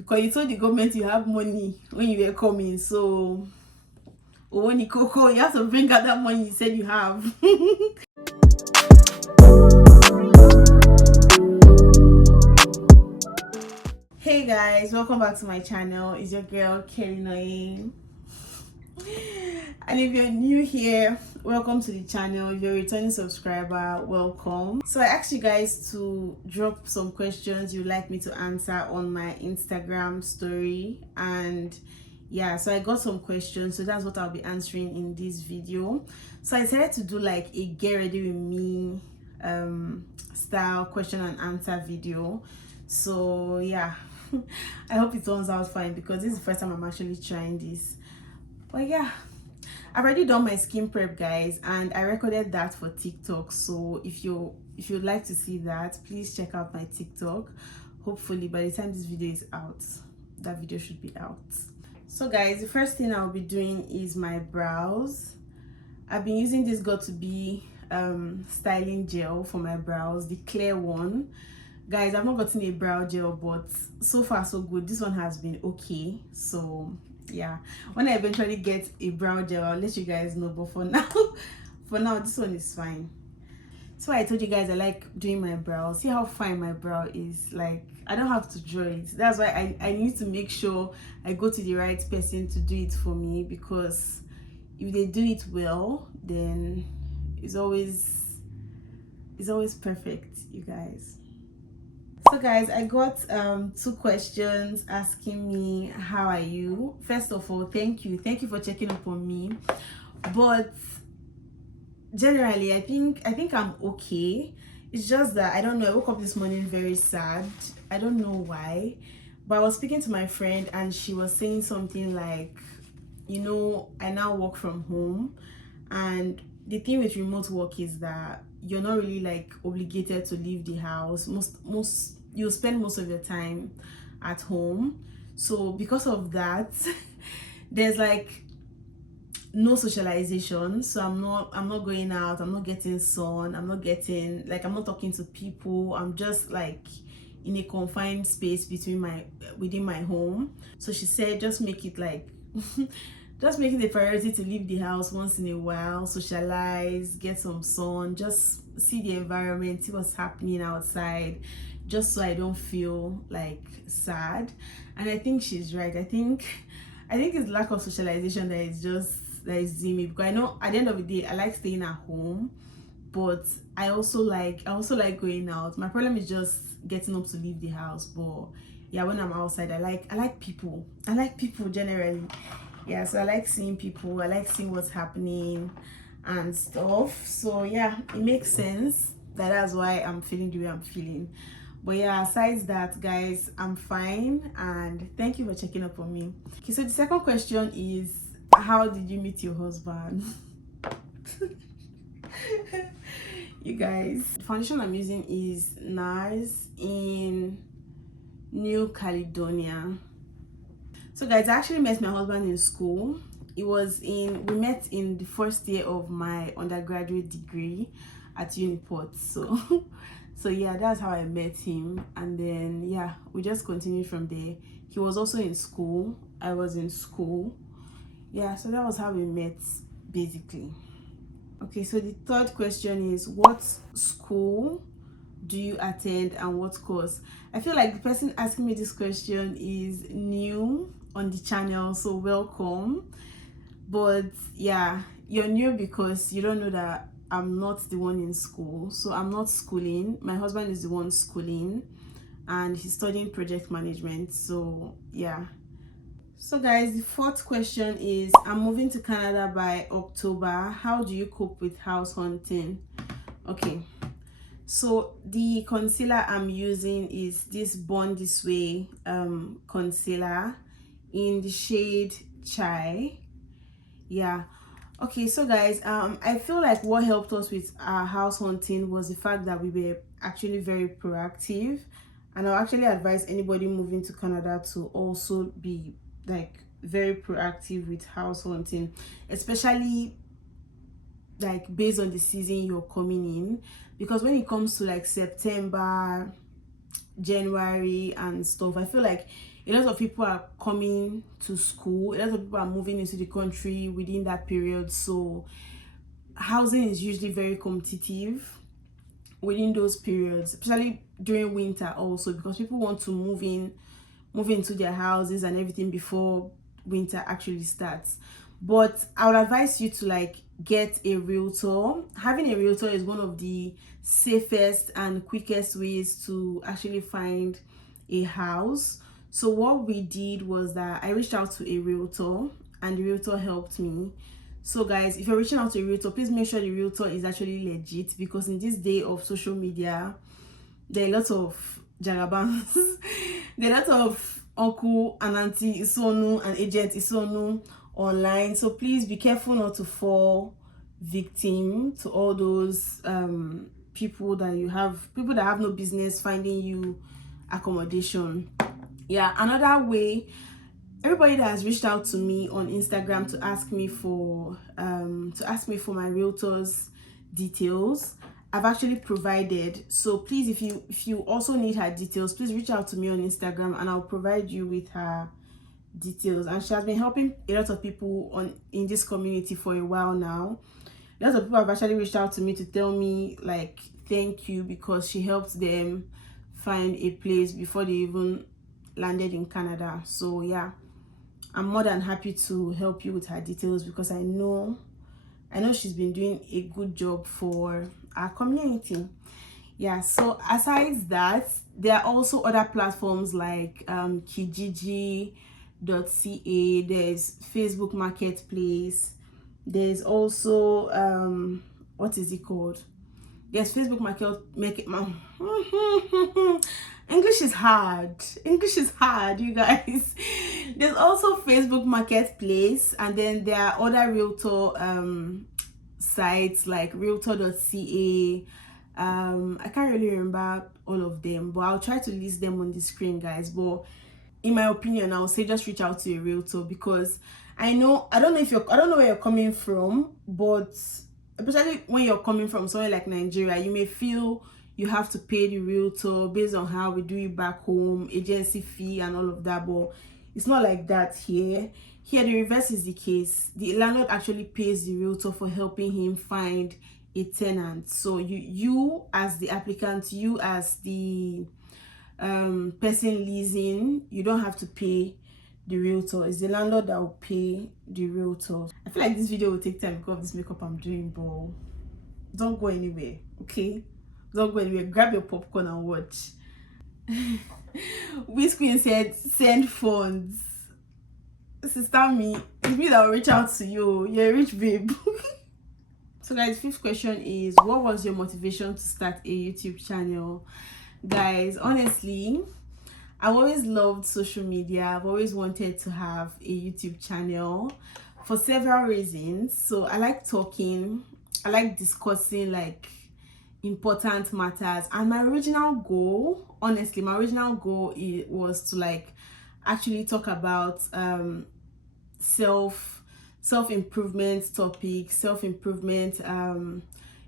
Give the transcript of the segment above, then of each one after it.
because you told the government you have money when you were coming, so when you cocoa, you have to bring out that money you said you have. Hey guys, welcome back to my channel. It's your girl QnA. And if you're new here, welcome to the channel. If you're a returning subscriber, welcome. So I asked you guys to drop some questions you'd like me to answer on my Instagram story, and yeah, so I got some questions, so that's what I'll be answering in this video. So I decided to do like a get ready with me style question and answer video. So yeah, I hope it turns out fine because this is the first time I'm actually trying this. But yeah, I've already done my skin prep, guys, and I recorded that for TikTok. So if you'd like to see that, please check out my TikTok. Hopefully by the time this video is out, that video should be out. So guys, the first thing I'll be doing is my brows. I've been using this got2b styling gel for my brows, the clear one. Guys, I've not gotten a brow gel, but so far so good. This one has been okay. So yeah, when I eventually get a brow gel, I'll let you guys know. But for now this one is fine. So I told you guys I like doing my brows. See how fine my brow is. Like, I don't have to draw it. That's why I need to make sure I go to the right person to do it for me, because if they do it well, then it's always perfect, you guys. So guys, I got 2 questions asking me how are you. First of all, thank you for checking up on me. But generally, I think I'm okay. It's just that I don't know, I woke up this morning very sad. I don't know why, but I was speaking to my friend and she was saying something like, you know, I now work from home, and the thing with remote work is that you're not really like obligated to leave the house. You'll spend most of your time at home. So because of that, there's like no socialization. So I'm not going out, I'm not getting sun, I'm not talking to people. I'm just like in a confined space within my home. So she said just make it like just make it a priority to leave the house once in a while, socialize, get some sun, just see the environment, see what's happening outside, just so I don't feel like sad. And I think she's right. I think it's lack of socialization that is doing me, because I know at the end of the day I like staying at home, but I also like going out. My problem is just getting up to leave the house. But yeah, when I'm outside, I like people generally. Yeah, so I like seeing people, I like seeing what's happening and stuff. So yeah, it makes sense that's why I'm feeling the way I'm feeling. But yeah, aside that, guys, I'm fine, and thank you for checking up on me. Okay, so the second question is, how did you meet your husband? You guys, the foundation I'm using is Nars in New Caledonia. So guys, I actually met my husband in school. We met in the first year of my undergraduate degree at Uniport. So yeah, that's how I met him, and then yeah, we just continued from there. He was also in school, I was in school. Yeah, so that was how we met basically. Okay, so the third question is, what school do you attend and what course? I feel like the person asking me this question is new on the channel, so welcome. But yeah, you're new because you don't know that I'm not the one in school. So I'm not schooling, my husband is the one schooling, and he's studying project management. So yeah. So guys, the fourth question is, I'm moving to Canada by October. How do you cope with house hunting? Okay, so the concealer I'm using is this Born This Way concealer in the shade Chai. Yeah. Okay, so guys, I feel like what helped us with our house hunting was the fact that we were actually very proactive, and I'll actually advise anybody moving to Canada to also be like very proactive with house hunting, especially like based on the season you're coming in, because when it comes to like September, January and stuff, I feel like a lot of people are coming to school, a lot of people are moving into the country within that period, so housing is usually very competitive within those periods, especially during winter also, because people want to move into their houses and everything before winter actually starts. But I would advise you to like get a realtor. Having a realtor is one of the safest and quickest ways to actually find a house. So what we did was that I reached out to a realtor and the realtor helped me. So guys, if you're reaching out to a realtor, please make sure the realtor is actually legit, because in this day of social media, there are lots of jarabans. There are lots of uncle and auntie isonu and agent isonu online. So please be careful not to fall victim to all those people that have no business finding you accommodation. Yeah, another way, everybody that has reached out to me on Instagram to ask me for my realtor's details, I've actually provided. So please, if you also need her details, please reach out to me on Instagram and I'll provide you with her details. And she has been helping a lot of people in this community for a while now. A lot of people have actually reached out to me to tell me like thank you, because she helped them find a place before they even landed in Canada. So yeah, I'm more than happy to help you with her details, because I know she's been doing a good job for our community. Yeah, so aside that, there are also other platforms like Kijiji.ca. There's Facebook Marketplace. There's also what is it called? There's Facebook English is hard, you guys. There's also Facebook Marketplace, and then there are other realtor sites like realtor.ca. I can't really remember all of them, but I'll try to list them on the screen, guys. But in my opinion, I'll say just reach out to a realtor, because I don't know where you're coming from, but especially when you're coming from somewhere like Nigeria, you may feel you have to pay the realtor based on how we do it back home, agency fee and all of that. But it's not like that here. Here the reverse is the case. The landlord actually pays the realtor for helping him find a tenant. So you as the applicant, you as the person leasing, you don't have to pay the realtor. It's the landlord that will pay the realtor. I feel like this video will take time because of this makeup I'm doing, but don't go anywhere, okay? Don't go anywhere. Grab your popcorn and watch. Queen said send funds. Sister me, it's me that will reach out to you. You're a rich babe. So guys, fifth question is, what was your motivation to start a YouTube channel? Guys, honestly, I've always loved social media. I've always wanted to have a YouTube channel for several reasons. So I like talking, I like discussing like important matters, and my original goal, honestly, was to like actually talk about self-improvement topics, self-improvement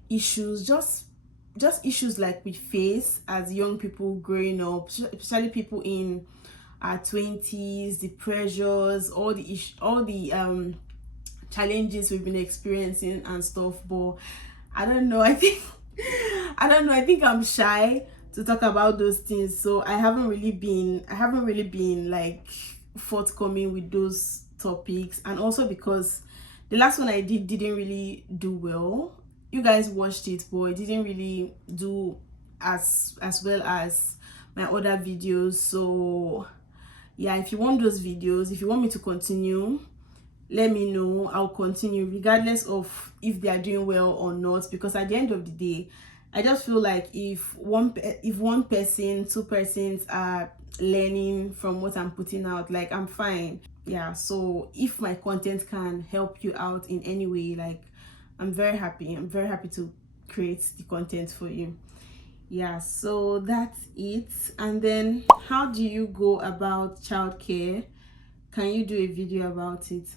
issues, just issues like we face as young people growing up, especially people in our 20s, the pressures, all the challenges we've been experiencing and stuff. But I don't know, I think I'm shy to talk about those things, so I haven't really been like forthcoming with those topics. And also because the last one I didn't really do well. You guys watched it, but it didn't really do as well as my other videos. So yeah, if you want those videos, if you want me to continue, let me know. I'll continue regardless of if they are doing well or not, because at the end of the day, I just feel like if one person, two persons are learning from what I'm putting out, like I'm fine. Yeah, so if my content can help you out in any way, like I'm very happy to create the content for you. Yeah, so that's it. And then, how do you go about childcare? Can you do a video about it?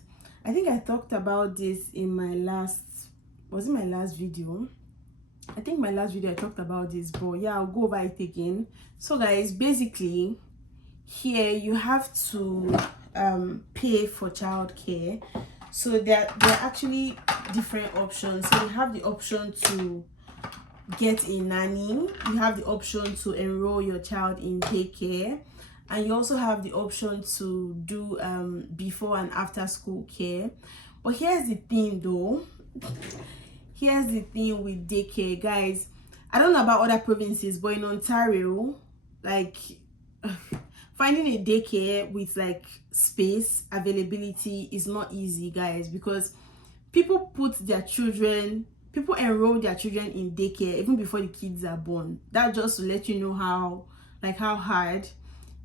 I think I talked about this in my last video. I think my last video I talked about this, but yeah, I'll go over it again. So guys, basically here you have to pay for childcare. So there are actually different options. So you have the option to get a nanny, you have the option to enroll your child in daycare, and you also have the option to do before and after school care. But here's the thing though, here's the thing with daycare, guys. I don't know about other provinces, but in Ontario, like finding a daycare with like space availability is not easy, guys, because people enroll their children in daycare even before the kids are born. That just to let you know how hard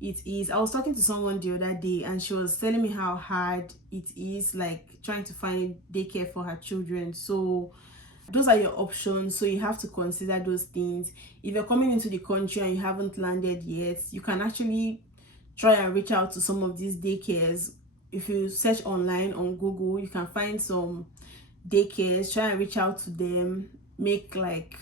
it is. I was talking to someone the other day and she was telling me how hard it is, like trying to find daycare for her children. So those are your options, so you have to consider those things. If you're coming into the country and you haven't landed yet, you can actually try and reach out to some of these daycares. If you search online on Google, you can find some daycares, try and reach out to them, make like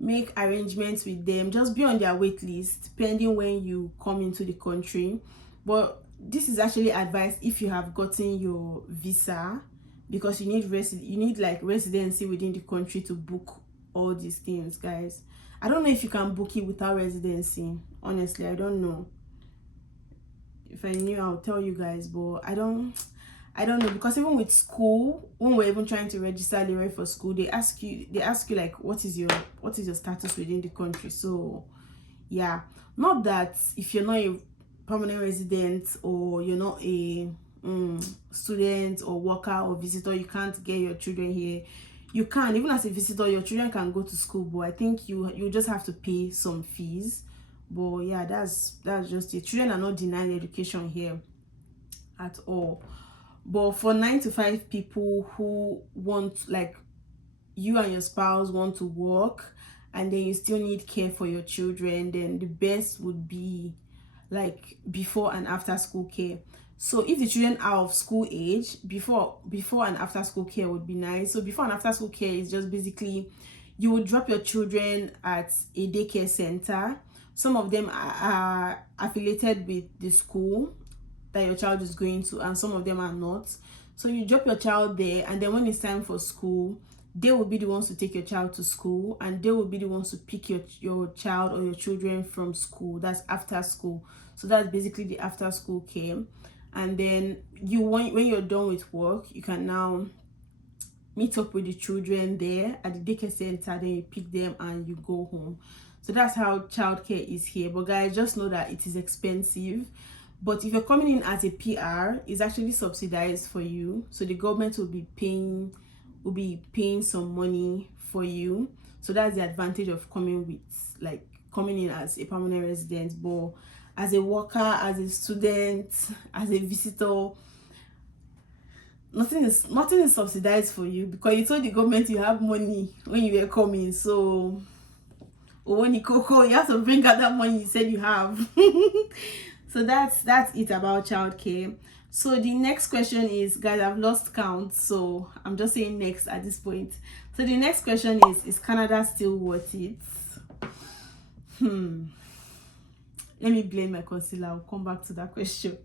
make arrangements with them, just be on their wait list pending when you come into the country. But this is actually advised if you have gotten your visa, because you need like residency within the country to book all these things, guys. I don't know if you can book it without residency. Honestly, I don't know. If I knew, I'll tell you guys, but I don't know, because even with school, when we're even trying to register Leroy for school, they ask you like what is your status within the country. So yeah, not that if you're not a permanent resident or you're not a student or worker or visitor, you can't get your children here. You can, even as a visitor, your children can go to school, but I think you just have to pay some fees. But yeah, that's just it. Children are not denied education here at all. But for 9 to 5 people who want, like you and your spouse want to work and then you still need care for your children, then the best would be like before and after school care. So if the children are of school age, before and after school care would be nice. So before and after school care is just basically you would drop your children at a daycare center. Some of them are affiliated with the school that your child is going to, and some of them are not. So you drop your child there, and then when it's time for school, they will be the ones to take your child to school, and they will be the ones to pick your child or your children from school. That's after school. So that's basically the after school care. And then when you're done with work, you can now meet up with the children there at the daycare center, then you pick them and you go home. So that's how childcare is here. But guys, just know that it is expensive. But if you're coming in as a PR, it's actually subsidized for you. So the government will be paying some money for you. So that's the advantage of coming in as a permanent resident. But as a worker, as a student, as a visitor, nothing is subsidized for you, because you told the government you have money when you were coming. So when you have to bring out that money you said you have. So that's it about childcare. So the next question is, guys, I've lost count, so I'm just saying next at this point. So the next question is Canada still worth it? Let me blame my concealer. I'll come back to that question.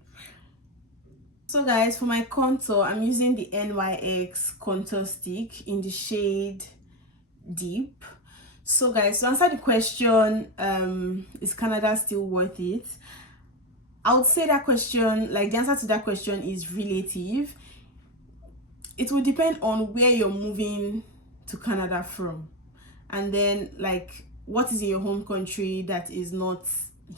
So guys, for my contour, I'm using the NYX contour stick in the shade Deep. So guys, to answer the question, is Canada still worth it? I would say that question, like the answer to that question is relative. It will depend on where you're moving to Canada from, and then like what is in your home country that is not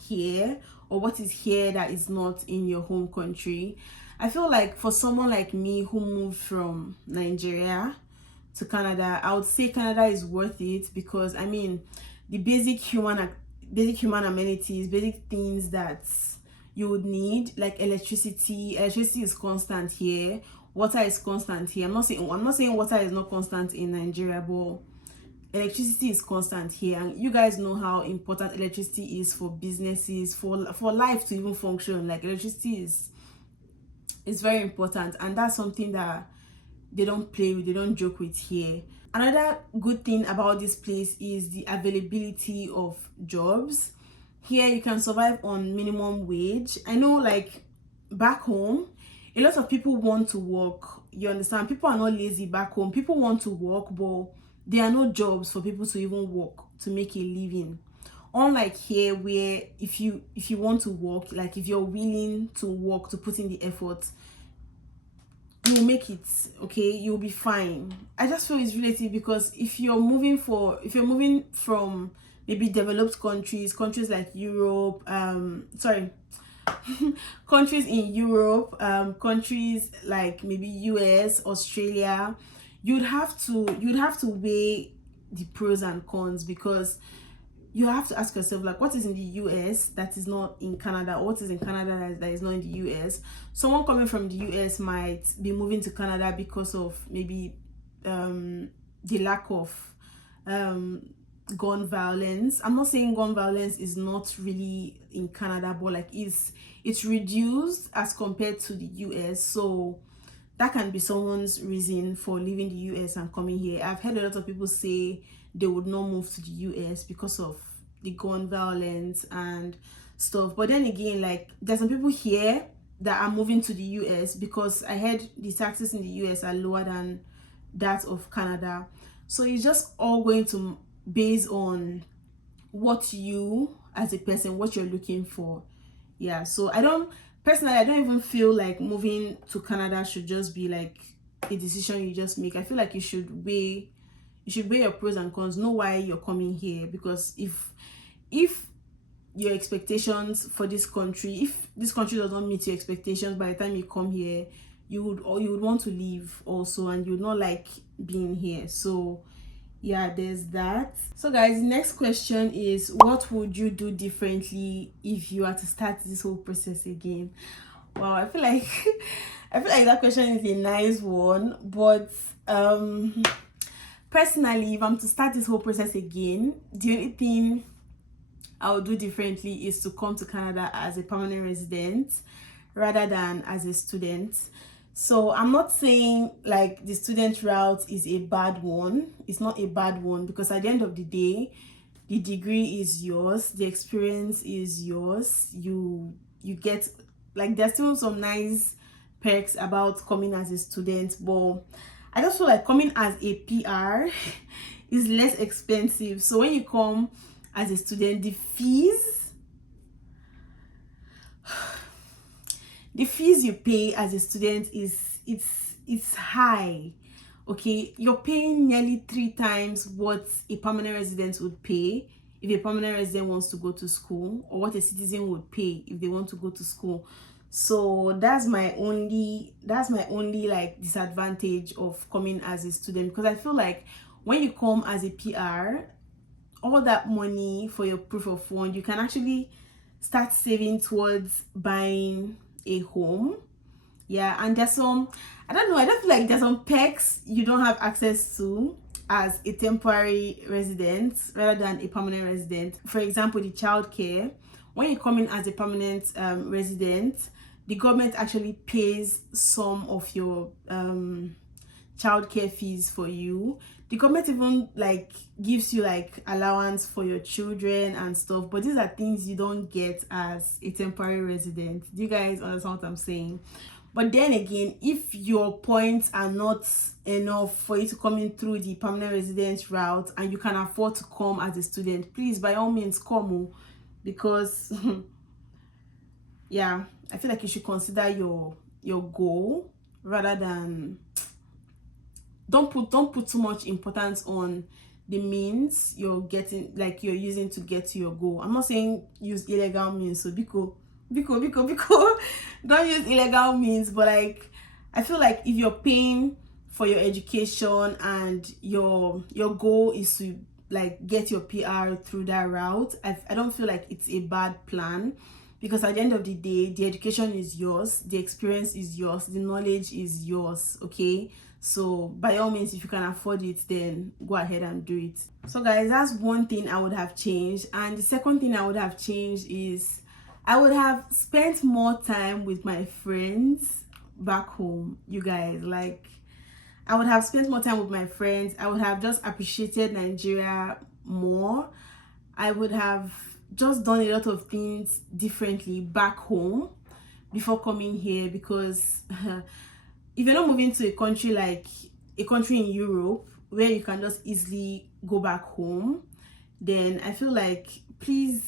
here, or what is here that is not in your home country. I feel like for someone like me who moved from Nigeria to Canada, I would say Canada is worth it, because I mean the basic human amenities, basic things that you would need, like electricity is constant here, water is constant here. I'm not saying water is not constant in Nigeria, but electricity is constant here, and you guys know how important electricity is for businesses, for life to even function. Like electricity is very important, and that's something that they don't play with, they don't joke with here. Another good thing about this place is the availability of jobs. here you can survive on minimum wage. I know, like, back home a lot of people want to work, you understand? People are not lazy back home. People want to work, but there are no jobs for people to even work to make a living. Unlike here, where if you want to work, like if you're willing to work, to put in the effort, you'll make it. Okay, you'll be fine. I just feel it's relative, because if you're moving from maybe developed countries like Europe, countries in Europe, countries like maybe US, Australia, you'd have to weigh the pros and cons, because you have to ask yourself, like, what is in the US that is not in Canada, or what is in Canada that is not in the US? Someone coming from the US might be moving to Canada because of maybe the lack of gun violence. I'm not saying gun violence is not really in Canada, but like it's reduced as compared to the US. So that can be someone's reason for leaving the US and coming here. I've heard a lot of people say they would not move to the US because of the gun violence and stuff. But then again, like, there's some people here that are moving to the US because I heard the taxes in the US are lower than that of Canada. So it's just all going to base on what you as a person, what you're looking for. Yeah, so I don't even feel like moving to Canada should just be like a decision you just make. I feel like you should weigh your pros and cons, know why you're coming here. Because if your expectations for this country, if this country does not meet your expectations by the time you come here, you would want to leave also, and you would not like being here. So yeah, there's that. So guys, next question is, what would you do differently if you are to start this whole process again? Wow, I feel like that question is a nice one, but personally, if I'm to start this whole process again, the only thing I would do differently is to come to Canada as a permanent resident rather than as a student. So I'm not saying like the student route is a bad one. It's not a bad one, because at the end of the day, the degree is yours, the experience is yours. You get, like, there's still some nice perks about coming as a student, but I just feel like coming as a PR is less expensive. So when you come as a student, the fees you pay as a student it's high. Okay, you're paying nearly 3 times what a permanent resident would pay if a permanent resident wants to go to school, or what a citizen would pay if they want to go to school. So that's my only like disadvantage of coming as a student, because I feel like when you come as a PR, all that money for your proof of fund, you can actually start saving towards buying a home. Yeah, and there's some, I don't feel like there's some perks you don't have access to as a temporary resident rather than a permanent resident. For example, the childcare. When you come in as a permanent resident, the government actually pays some of your childcare fees for you. The government even like gives you like allowance for your children and stuff, but these are things you don't get as a temporary resident. Do you guys understand what I'm saying? But then again, if your points are not enough for you to come in through the permanent residence route and you can afford to come as a student, please by all means come, because yeah, I feel like you should consider your goal rather than, don't put too much importance on the means you're using to get to your goal. I'm not saying use illegal means, so biko don't use illegal means, but like, I feel like if you're paying for your education and your goal is to like get your PR through that route, I don't feel like it's a bad plan, because at the end of the day, the education is yours, the experience is yours, the knowledge is yours. Okay, so by all means, if you can afford it, then go ahead and do it. So guys, that's one thing I would have changed. And the second thing I would have changed is I would have spent more time with my friends back home. You guys, like, I would have spent more time with my friends. I would have just appreciated Nigeria more. I would have just done a lot of things differently back home before coming here, because if you're not moving to a country like a country in Europe where you can just easily go back home, then I feel like please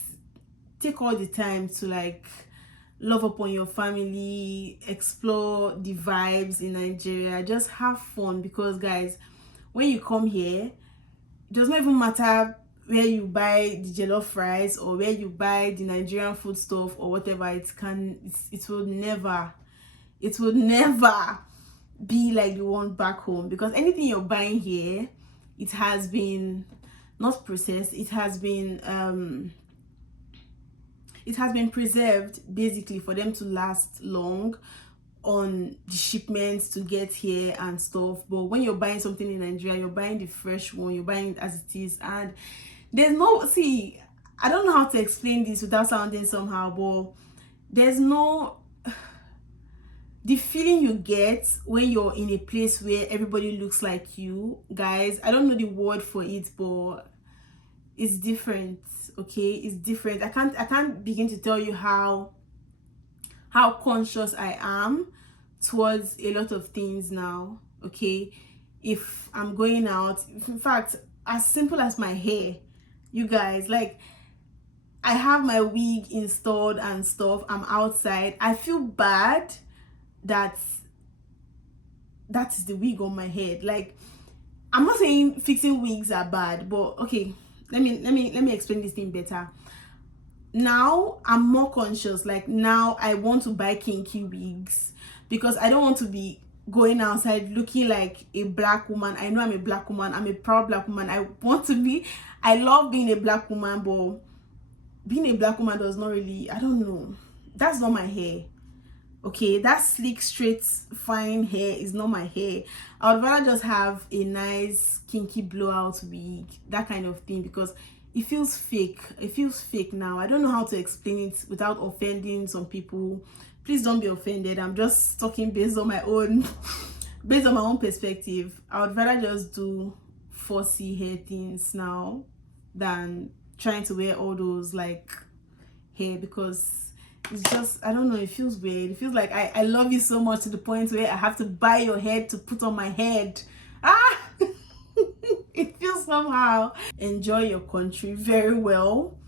take all the time to like love upon your family, explore the vibes in Nigeria, just have fun. Because guys, when you come here, it does not even matter where you buy the jollof rice or where you buy the Nigerian food stuff or whatever. It will never be like the one back home, because anything you're buying here, it has been not processed, it has been preserved basically for them to last long on the shipments to get here and stuff. But when you're buying something in Nigeria, you're buying the fresh one, you're buying it as it is, and there's no, see, I don't know how to explain this without sounding somehow, but there's no, the feeling you get when you're in a place where everybody looks like you, guys, I don't know the word for it, but it's different. Okay, it's different. I can't begin to tell you how conscious I am towards a lot of things now. Okay, if I'm going out, in fact, as simple as my hair, you guys, like, I have my wig installed and stuff, I'm outside, I feel bad that is the wig on my head. Like, I'm not saying fixing wigs are bad, but okay, let me explain this thing better. Now I'm more conscious. Like, now I want to buy kinky wigs because I don't want to be going outside looking like a black woman. I know I'm a black woman, I'm a proud black woman. I love being a black woman, but being a black woman does not really, I don't know, that's not my hair. Okay, that sleek, straight, fine hair is not my hair. I would rather just have a nice kinky blowout wig, that kind of thing, because it feels fake. It feels fake now. I don't know how to explain it without offending some people. Please don't be offended. I'm just talking based on my own perspective. I would rather just do 4C hair things now than trying to wear all those like hair, because it's just, I don't know, it feels weird. It feels like I love you so much to the point where I have to buy your head to put on my head. It feels somehow. Enjoy your country very well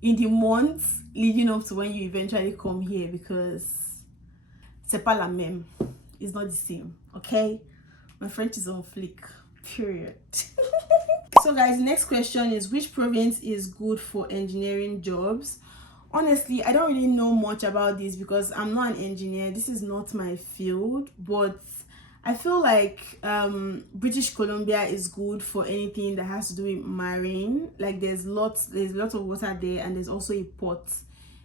in the months leading up to when you eventually come here, because c'est pas la même. It's not the same. Okay, my French is on flick, period. So guys, the next question is, which province is good for engineering jobs? Honestly, I don't really know much about this because I'm not an engineer. This is not my field, but I feel like British Columbia is good for anything that has to do with marine. Like, there's lots of water there, and there's also a port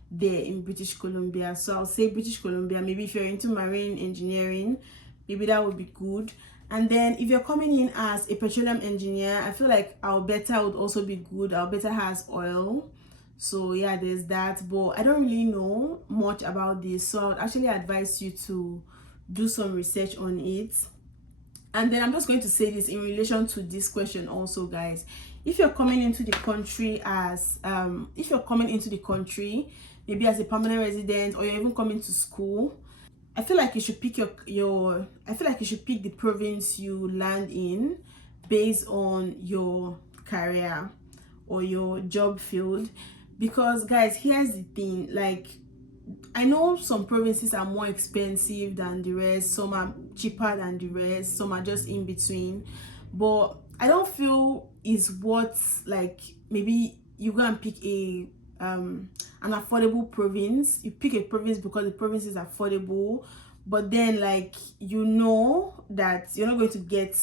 there in British Columbia. So I'll say British Columbia. Maybe if you're into marine engineering, maybe that would be good. And then if you're coming in as a petroleum engineer, I feel like Alberta would also be good. Alberta has oil. So yeah, there's that, but I don't really know much about this, so I would actually advise you to do some research on it. And then I'm just going to say this in relation to this question also, guys. If you're coming into the country as maybe as a permanent resident, or you're even coming to school, I feel like you should pick the province you land in based on your career or your job field. Because guys, here's the thing, like, I know some provinces are more expensive than the rest, some are cheaper than the rest, some are just in between, but I don't feel is what, like, maybe you go and pick a an affordable province. You pick a province because the province is affordable, but then, like, you know that you're not going to get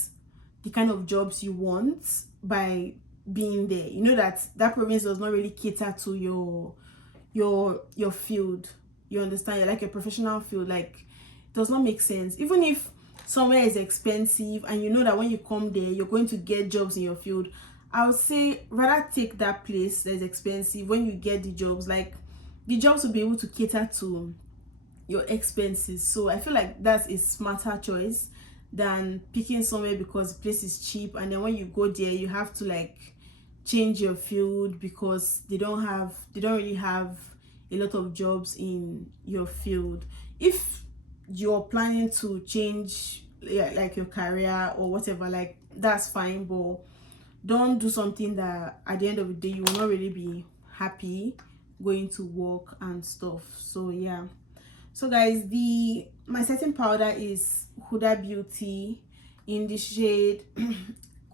the kind of jobs you want by being there. You know that province does not really cater to your field. You understand? Like, your professional field, like, it does not make sense. Even if somewhere is expensive and you know that when you come there you're going to get jobs in your field, I would say rather take that place that is expensive. When you get the jobs, like, the jobs will be able to cater to your expenses. So I feel like that's a smarter choice than picking somewhere because the place is cheap, and then when you go there you have to, like, change your field because they don't really have a lot of jobs in your field. If you're planning to change, yeah, like your career or whatever, like that's fine, but don't do something that at the end of the day you will not really be happy going to work and stuff. So yeah, so guys, my setting powder is Huddah Beauty in the shade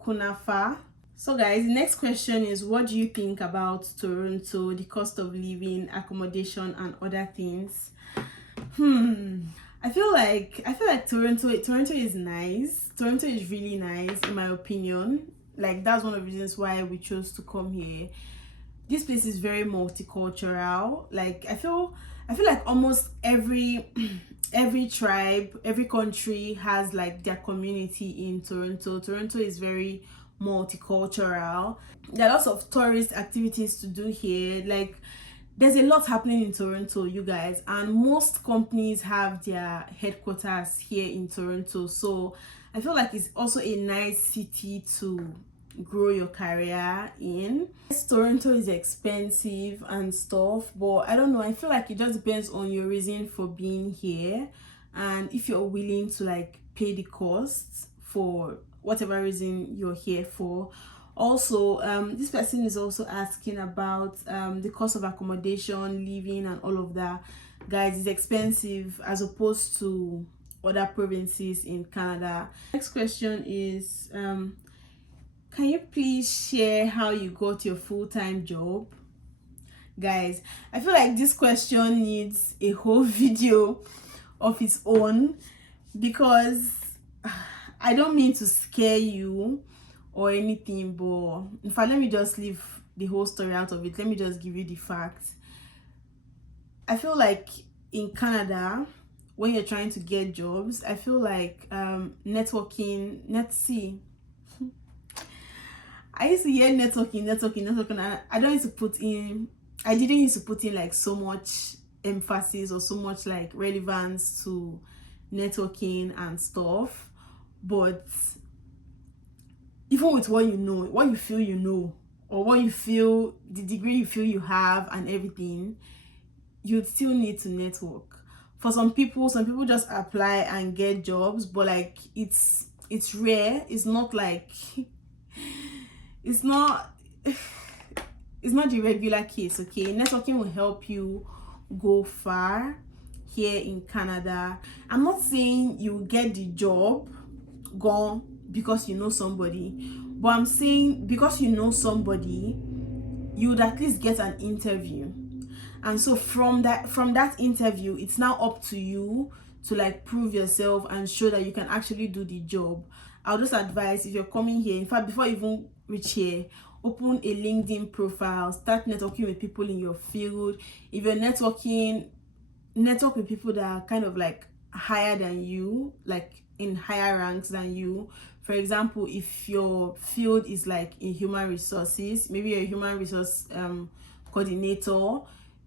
Kunafa. So guys, the next question is, what do you think about Toronto, the cost of living, accommodation and other things? I feel like Toronto is nice. Toronto is really nice in my opinion. Like that's one of the reasons why we chose to come here. This place is very multicultural. Like I feel like almost every every tribe, every country has like their community in Toronto. Toronto is very multicultural. There are lots of tourist activities to do here. Like there's a lot happening in Toronto, you guys, and most companies have their headquarters here in Toronto. So I feel like it's also a nice city to grow your career in. Yes, Toronto is expensive and stuff, but I don't know, I feel like it just depends on your reason for being here and if you're willing to like pay the costs for whatever reason you're here for. Also, this person is also asking about the cost of accommodation, living and all of that. Guys, it's expensive as opposed to other provinces in Canada. Next question is, can you please share how you got your full-time job? Guys, I feel like this question needs a whole video of its own, because I don't mean to scare you or anything, but in fact, let me just leave the whole story out of it. Let me just give you the facts. I feel like in Canada, when you're trying to get jobs, I feel like networking, I used to hear networking, and I didn't used to put in like so much emphasis or so much like relevance to networking and stuff. But even with what you know, what you feel you know, or what you feel, the degree you feel you have and everything, you'd still need to network. For some people just apply and get jobs, but like it's rare. It's not like it's not the regular case. Okay, networking will help you go far here in Canada. I'm not saying you get the job gone because you know somebody, but I'm saying because you know somebody, you would at least get an interview. And so from that interview, it's now up to you to like prove yourself and show that you can actually do the job. I'll just advise, if you're coming here, in fact, before you even reach here, open a LinkedIn profile, start networking with people in your field. If you're networking, network with people that are kind of like higher than you, like in higher ranks than you. For example, if your field is like in human resources, maybe you're a human resource coordinator,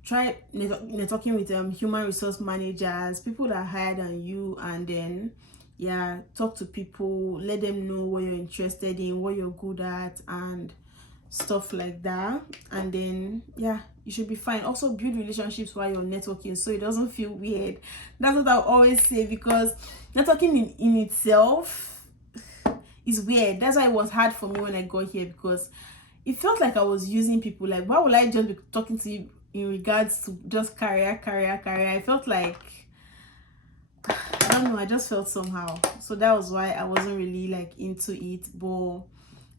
try networking with human resource managers, people that are higher than you, and then yeah, talk to people, let them know what you're interested in, what you're good at and stuff like that, and then yeah, you should be fine. Also build relationships while you're networking so it doesn't feel weird. That's what I always say, because networking in itself is weird. That's why it was hard for me when I got here, because it felt like I was using people. Like, why would I just be talking to you in regards to just career? I felt like, I don't know, I just felt somehow. So that was why I wasn't really like into it. But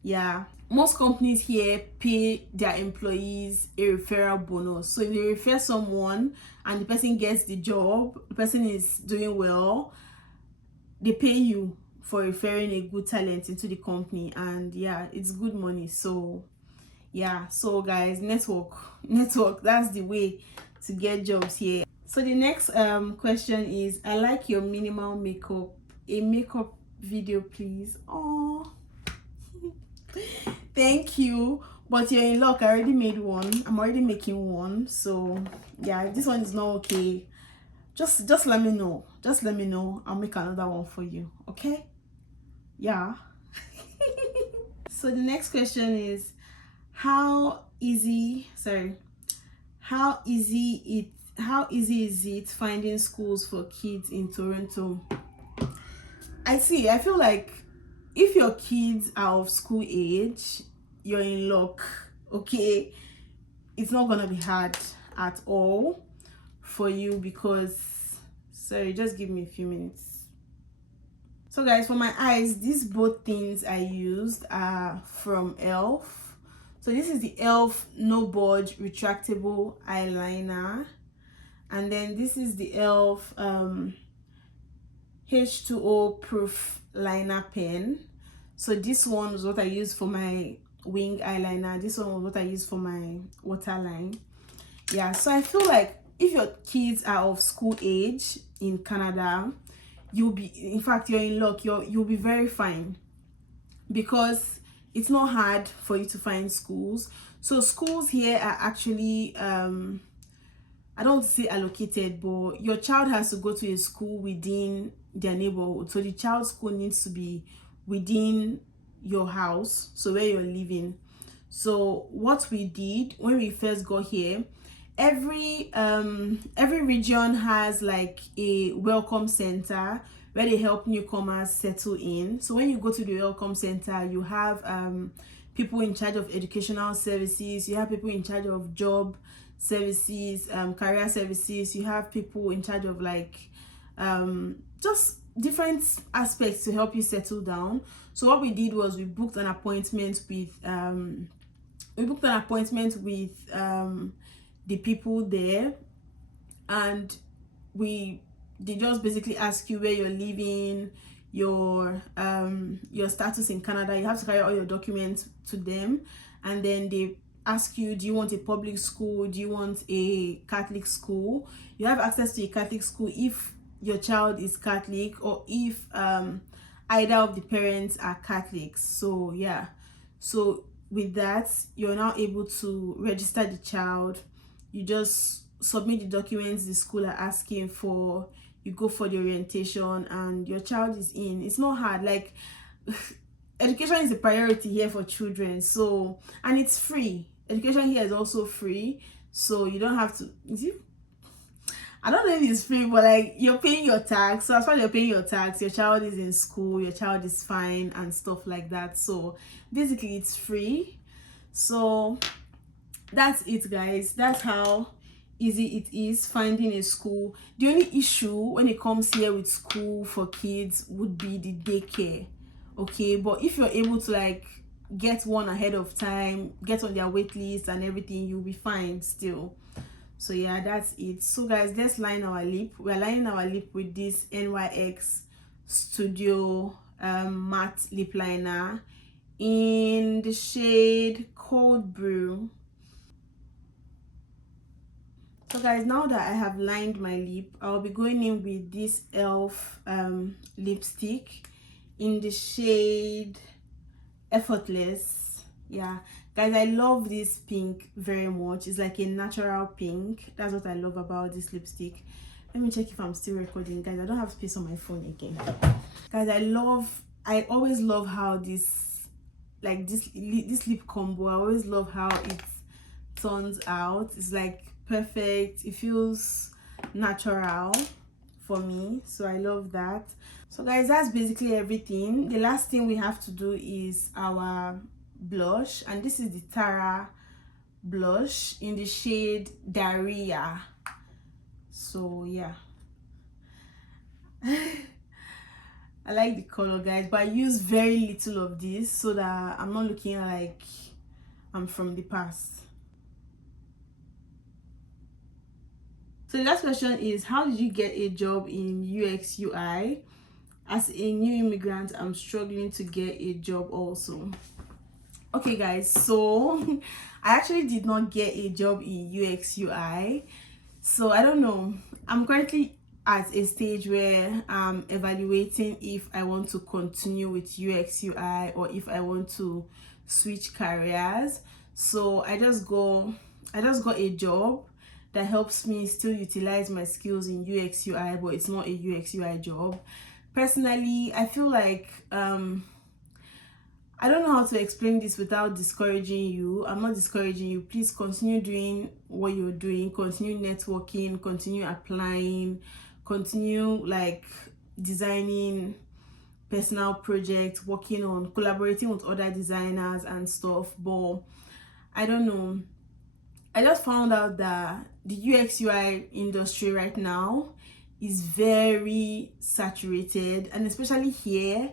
yeah, most companies here pay their employees a referral bonus. So if they refer someone and the person gets the job, the person is doing well, they pay you for referring a good talent into the company. And yeah, it's good money. So yeah, so guys, network, that's the way to get jobs here. So the next question is, I like your minimal makeup. A makeup video please. Oh thank you, but you're in luck. I already made one. I'm already making one. So yeah, if this one is not okay, just let me know. I'll make another one for you. Okay, yeah. So the next question is, how easy is it finding schools for kids in Toronto? I feel like if your kids are of school age, you're in luck. Okay, it's not gonna be hard at all for you, because sorry, just give me a few minutes. So guys, for my eyes, these both things I used are from Elf. So this is the Elf No Budge retractable eyeliner, and then this is the Elf H2O proof liner pen. So this one was what I used for my wing eyeliner. This one was what I used for my waterline. Yeah, so I feel like if your kids are of school age in Canada, you'll be, in fact, you're in luck. You'll be very fine, because it's not hard for you to find schools. So schools here are actually I don't want to say allocated, but your child has to go to a school within their neighborhood. So the child's school needs to be within your house, so where you're living. So what we did when we first got here, every region has like a welcome center where they help newcomers settle in. So when you go to the welcome center, you have people in charge of educational services, you have people in charge of job services, career services, you have people in charge of like just different aspects to help you settle down. So what we did was we booked an appointment with the people there, and they just basically ask you where you're living, your status in Canada. You have to carry all your documents to them, and then they ask you, do you want a public school, do you want a Catholic school? You have access to a Catholic school if your child is Catholic, or if either of the parents are Catholics. So yeah, so with that, you're now able to register the child. You just submit the documents the school are asking for, you go for the orientation, and your child is in. It's not hard. Like education is a priority here for children, so, and it's free. Education here is also free, so you don't have to, I don't know if it's free, but like you're paying your tax. So as far as you're paying your tax, your child is in school, your child is fine and stuff like that. So basically it's free. So that's it, guys. That's how easy it is finding a school. The only issue when it comes here with school for kids would be the daycare. Okay, but if you're able to like get one ahead of time, get on their wait list and everything, you'll be fine still. So yeah, that's it. So guys, let's line our lip. We're lining our lip with this NYX Studio matte lip liner in the shade Cold Brew. So guys, now that I have lined my lip, I'll be going in with this Elf lipstick in the shade Effortless. Yeah guys, I love this pink very much. It's like a natural pink. That's what I love about this lipstick. Let me check if I'm still recording, guys. I don't have space on my phone again. Guys, I always love how this lip combo, I always love how it turns out. It's like perfect. It feels natural for me, so I love that. So guys, that's basically everything. The last thing we have to do is our blush, and this is the Tara blush in the shade Daria. So yeah, I like the color, guys, but I use very little of this so that I'm not looking like I'm from the past. So the last question is, how did you get a job in UX UI? As a new immigrant, I'm struggling to get a job also. Okay guys, so I actually did not get a job in UX UI. So I don't know. I'm currently at a stage where I'm evaluating if I want to continue with UX UI or if I want to switch careers. So I just got a job that helps me still utilize my skills in UX UI, but it's not a UX UI job. Personally, I feel like I don't know how to explain this without discouraging you. I'm not discouraging you. Please continue doing what you're doing, continue networking, continue applying, continue like designing personal projects, working on collaborating with other designers and stuff. But I don't know, I just found out that the UX UI industry right now is very saturated, and especially here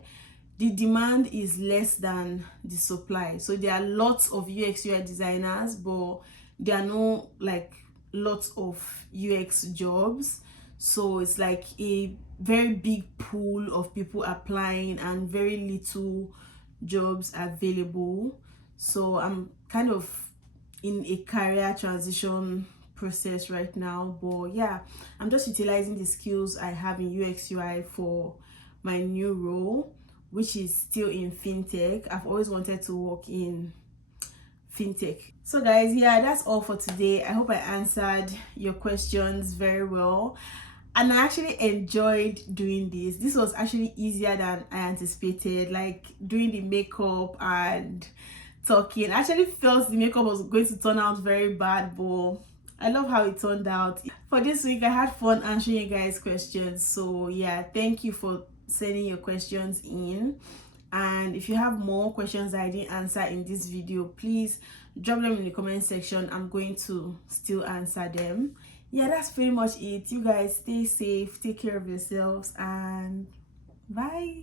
the demand is less than the supply. So there are lots of UX UI designers, but there are no like lots of UX jobs. So it's like a very big pool of people applying and very little jobs available. So I'm kind of in a career transition process right now, but yeah, I'm just utilizing the skills I have in UX UI for my new role, which is still in fintech. I've always wanted to work in fintech. So guys, yeah, that's all for today. I hope I answered your questions very well, and I actually enjoyed doing this. This was actually easier than I anticipated, like doing the makeup and talking. I actually felt the makeup was going to turn out very bad, but I love how it turned out. For this week, I had fun answering you guys' questions. So yeah, thank you for sending your questions in. And if you have more questions that I didn't answer in this video, please drop them in the comment section. I'm going to still answer them. Yeah, that's pretty much it. You guys stay safe, take care of yourselves, and bye.